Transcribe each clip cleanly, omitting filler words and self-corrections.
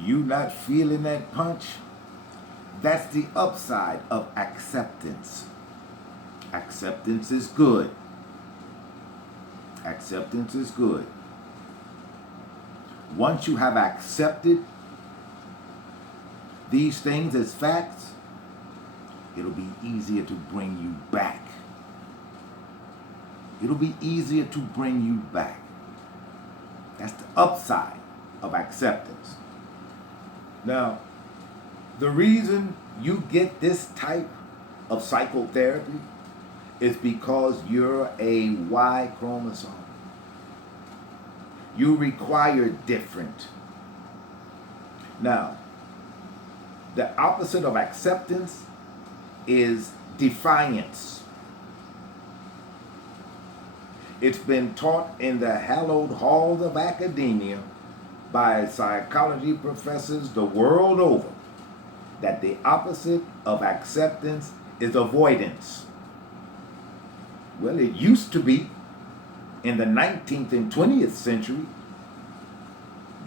You not feeling that punch? That's the upside of acceptance. Acceptance is good. Acceptance is good. Once you have accepted these things as facts, it'll be easier to bring you back. It'll be easier to bring you back. That's the upside of acceptance. Now, the reason you get this type of psychotherapy is because you're a Y chromosome. You require different. Now, the opposite of acceptance is defiance. It's been taught in the hallowed halls of academia by psychology professors the world over that the opposite of acceptance is avoidance. Well, it used to be in the 19th and 20th century.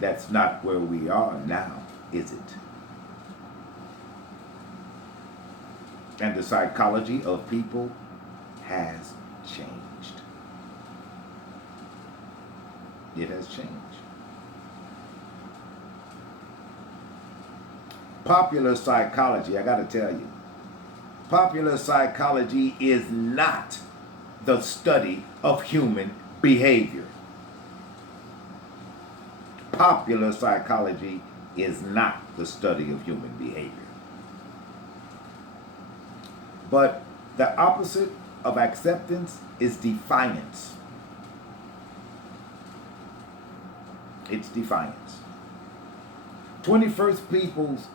That's not where we are now, is it? And the psychology of people has changed. It has changed. Popular psychology, I got to tell you, popular psychology is not the study of human behavior. Popular psychology is not the study of human behavior. But the opposite of acceptance is defiance. It's defiance. 21st people's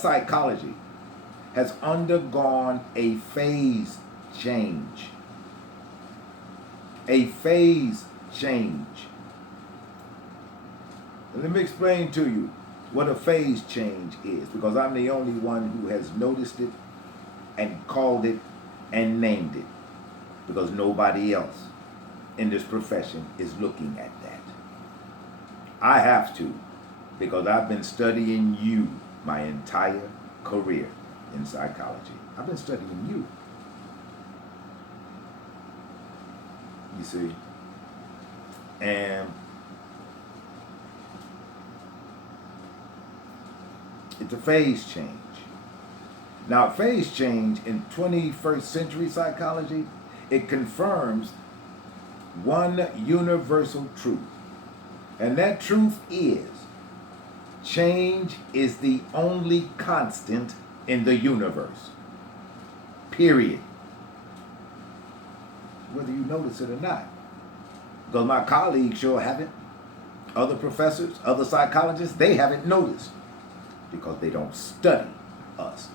psychology has undergone a phase change. A phase change. Let me explain to you what a phase change is, because I'm the only one who has noticed it and called it and named it, because nobody else in this profession is looking at that. I have to, because I've been studying you my entire career in psychology. I've been studying you. You see? And it's a phase change. Now, phase change in 21st century psychology, it confirms one universal truth. And that truth is, change is the only constant in the universe. Period. Whether you notice it or not. Because my colleagues sure haven't. Other professors, other psychologists, they haven't noticed. Because they don't study us.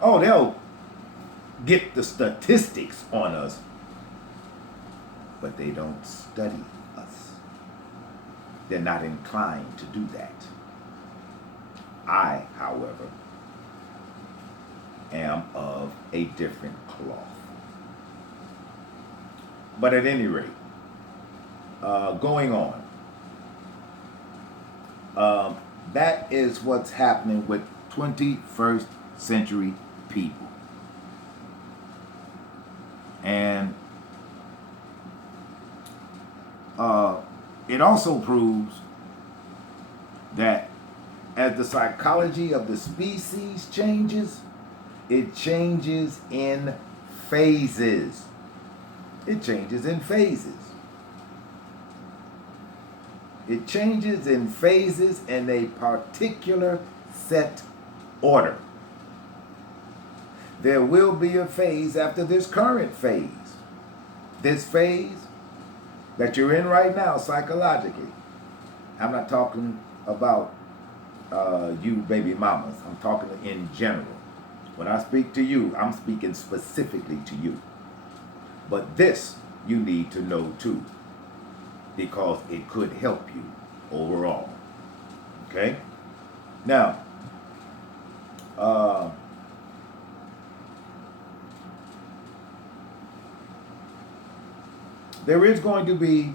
Oh, they'll get the statistics on us, but they don't study us. They're not inclined to do that. I, however, am of a different cloth. But at any rate, going on, that is what's happening with 21st century people. And it also proves that as the psychology of the species changes, it changes in phases. It changes in phases. It changes in phases in a particular set order. There will be a phase after this current phase. This phase that you're in right now psychologically. I'm not talking about you baby mamas. I'm talking in general. When I speak to you, I'm speaking specifically to you. But this you need to know too, because it could help you overall. Okay? Now, there is going to be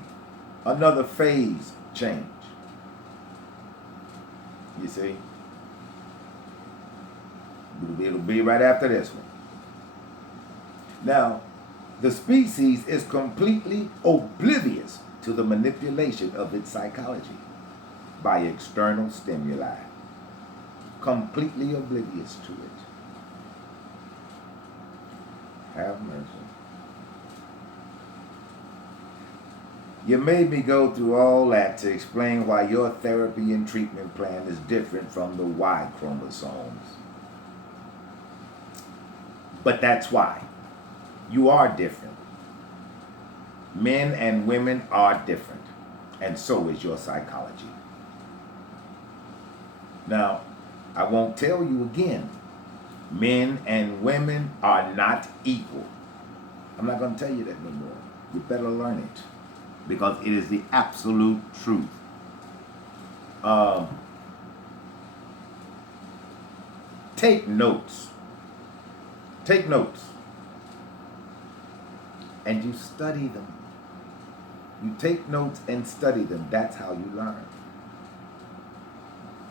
another phase change. You see? It'll be right after this one. Now, the species is completely oblivious to the manipulation of its psychology by external stimuli. Completely oblivious to it. Have mercy. You made me go through all that to explain why your therapy and treatment plan is different from the Y chromosomes. But that's why. You are different. Men and women are different. And so is your psychology. Now, I won't tell you again. Men and women are not equal. I'm not going to tell you that no more. You better learn it. Because it is the absolute truth. Take notes. Take notes. And you study them. You take notes and study them. That's how you learn.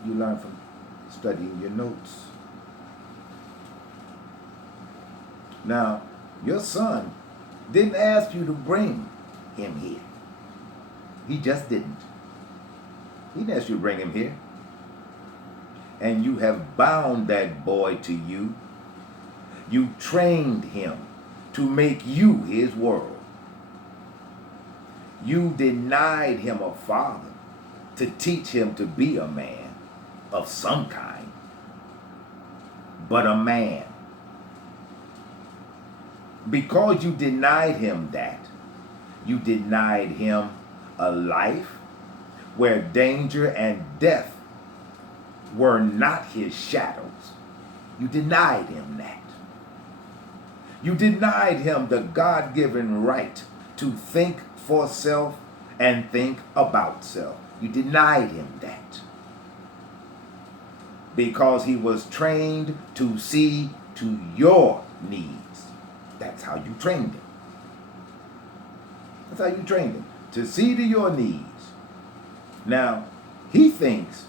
You learn from studying your notes. Now, your son didn't ask you to bring him here. He just didn't. He didn't ask you to bring him here. And you have bound that boy to you. You trained him to make you his world. You denied him a father to teach him to be a man of some kind, but a man. Because you denied him that, you denied him a life where danger and death were not his shadows. You denied him that. You denied him the God-given right to think for self and think about self. You denied him that. Because he was trained to see to your needs. That's how you trained him. That's how you trained him. To see to your needs. Now, he thinks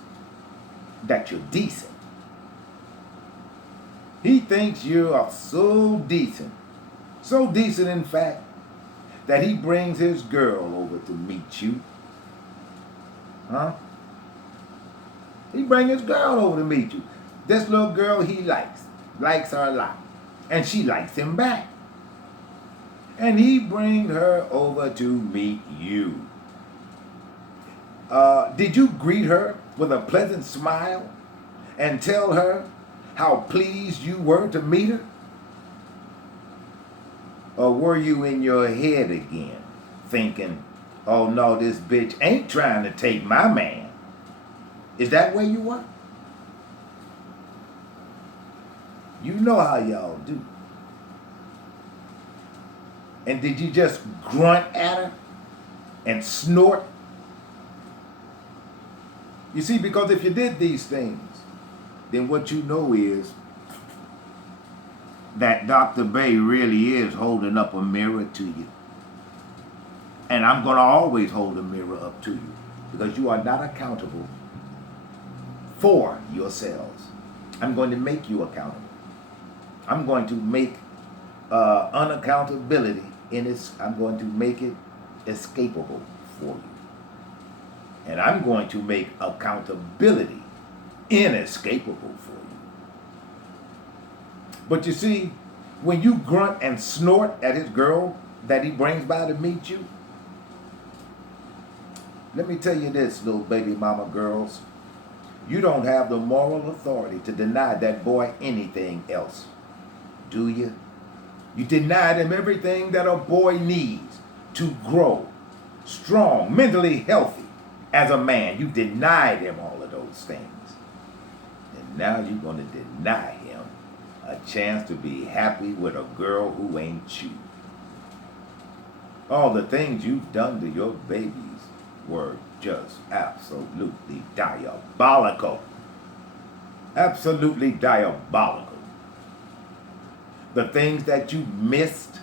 that you're decent. He thinks you are so decent. So decent, in fact, that he brings his girl over to meet you. Huh? He brings his girl over to meet you. This little girl he likes her a lot. And she likes him back. And he brings her over to meet you. Did you greet her with a pleasant smile and tell her how pleased you were to meet her? Or were you in your head again thinking, oh no, this bitch ain't trying to take my man? Is that where you were? You know how y'all do. And did you just grunt at her and snort? You see, because if you did these things, then what you know is that Dr. Bey really is holding up a mirror to you. And I'm going to always hold a mirror up to you because you are not accountable for yourselves. I'm going to make you accountable. I'm going to make unaccountability I'm going to make it escapable for you. And I'm going to make accountability inescapable for you. But you see, when you grunt and snort at his girl that he brings by to meet you, let me tell you this, little baby mama girls. You don't have the moral authority to deny that boy anything else. Do you? You denied him everything that a boy needs to grow strong, mentally healthy as a man. You denied him all of those things. And now you're going to deny him a chance to be happy with a girl who ain't you. All the things you've done to your babies were just absolutely diabolical. Absolutely diabolical. The things that you messed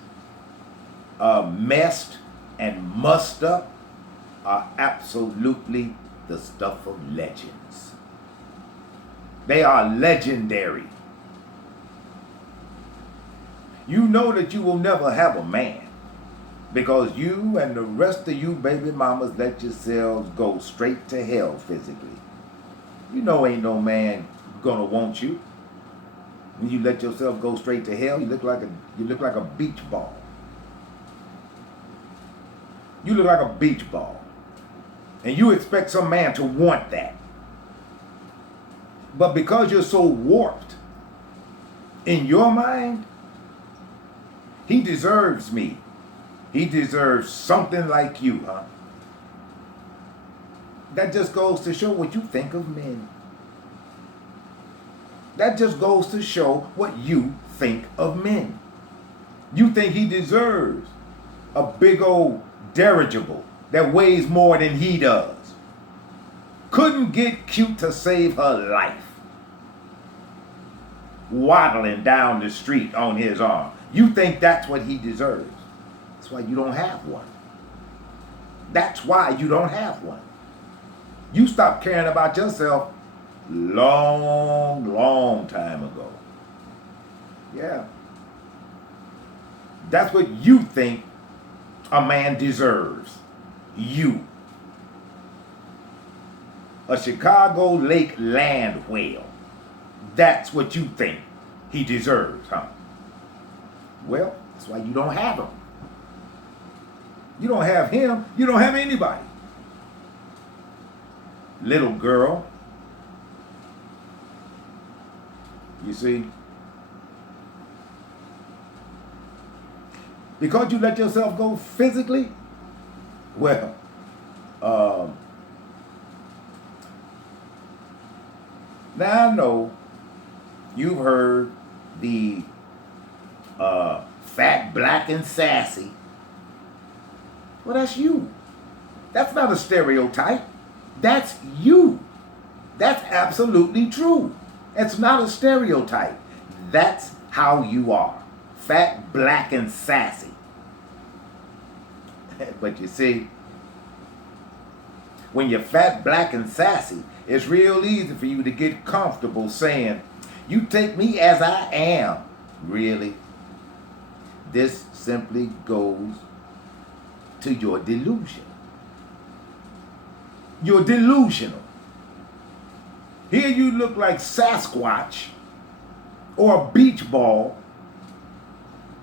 and mussed up are absolutely the stuff of legends. They are legendary. You know that you will never have a man because you and the rest of you baby mamas let yourselves go straight to hell physically. You know ain't no man gonna want you. When you let yourself go straight to hell, you look like a beach ball. You look like a beach ball. And you expect some man to want that. But because you're so warped in your mind, he deserves me. He deserves something like you, huh? That just goes to show what you think of men. That just goes to show what you think of men. You think he deserves a big old dirigible that weighs more than he does. Couldn't get cute to save her life. Waddling down the street on his arm. You think that's what he deserves. That's why you don't have one. That's why you don't have one. You stopped caring about yourself long time ago. Yeah. That's what you think a man deserves. You. A Chicago Lake land whale. That's what you think he deserves, huh? Well, that's why you don't have him. You don't have him. You don't have anybody. Little girl. You see? Because you let yourself go physically, well, now I know you've heard the fat, black, and sassy. Well, that's you. That's not a stereotype. That's you. That's absolutely true. It's not a stereotype. That's how you are. Fat, black, and sassy. But you see, when you're fat, black, and sassy, it's real easy for you to get comfortable saying, you take me as I am. Really? This simply goes to your delusion. You're delusional. Here you look like Sasquatch or a beach ball,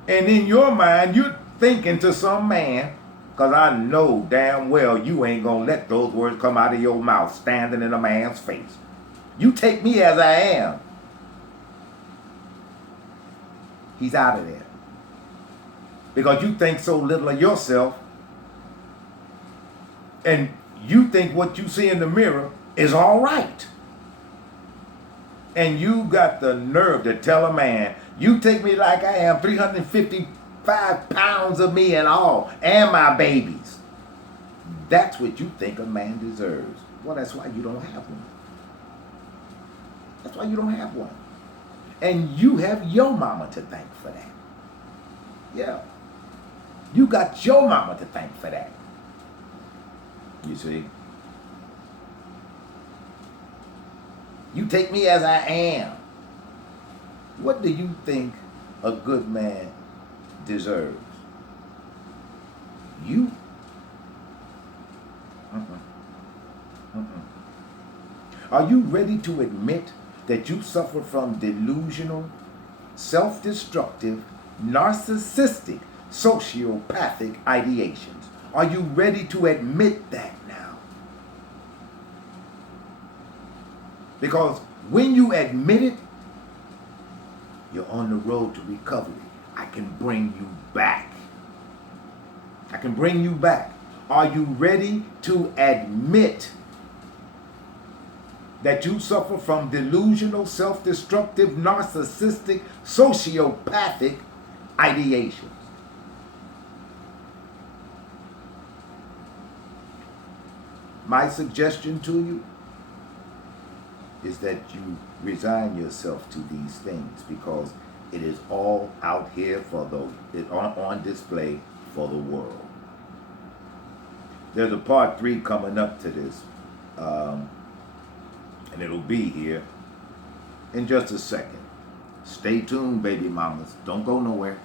and in your mind you're thinking to some man, because I know damn well you ain't gonna let those words come out of your mouth standing in a man's face. You take me as I am. He's out of there. Because you think so little of yourself, and you think what you see in the mirror is all right. And you got the nerve to tell a man, you take me like I am, 355 pounds of me and all, and my babies. That's what you think a man deserves. Well, that's why you don't have one. That's why you don't have one. And you have your mama to thank for that. Yeah. You got your mama to thank for that. You see? You take me as I am. What do you think a good man deserves? You? Are you ready to admit that you suffer from delusional, self-destructive, narcissistic, sociopathic ideations? Are you ready to admit that now? Because when you admit it, you're on the road to recovery. I can bring you back. I can bring you back. Are you ready to admit that you suffer from delusional, self-destructive, narcissistic, sociopathic ideations? My suggestion to you is that you resign yourself to these things, because it is all out here on display for the world. There's a part 3 coming up to this, and it'll be here. in just a second. Stay tuned, baby mamas. Don't go nowhere.